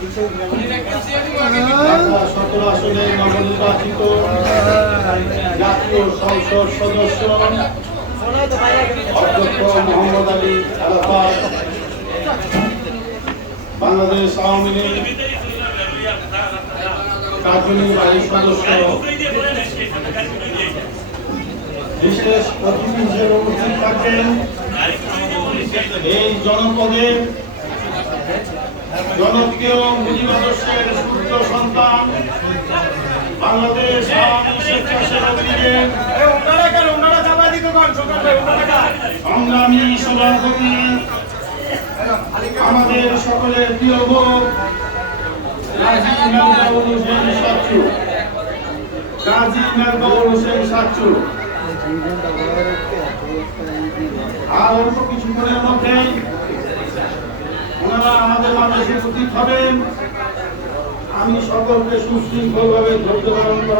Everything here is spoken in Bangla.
17 আসনে নবনির্বাচিত জাতীয় সংসদ সদস্য অধ্যক্ষ মোহাম্মদ আলী আরাফাত, বাংলাদেশ আওয়ামী লীগ কার্যনির্বাহী সদস্য, বিশেষ অতিথি হিসেবে উপস্থিত থাকেন এই জনপদের জনপ্রিয় মুজিবাদর্শের সূর্য সন্তান, বাংলাদেশ আওয়ামী স্বেচ্ছাসেবক লীগের সংগ্রামী সভাপতি, আমাদের সকলের প্রিয় বোন গাজী মেজবাউল হোসেন সাচ্চু, আর অল্প কিছুক্ষণের মধ্যেই ওনারা আমাদের মাঝে উপস্থিত হবেন। আমি সকলকে সুশৃঙ্খলভাবে ধৈর্য ধারণ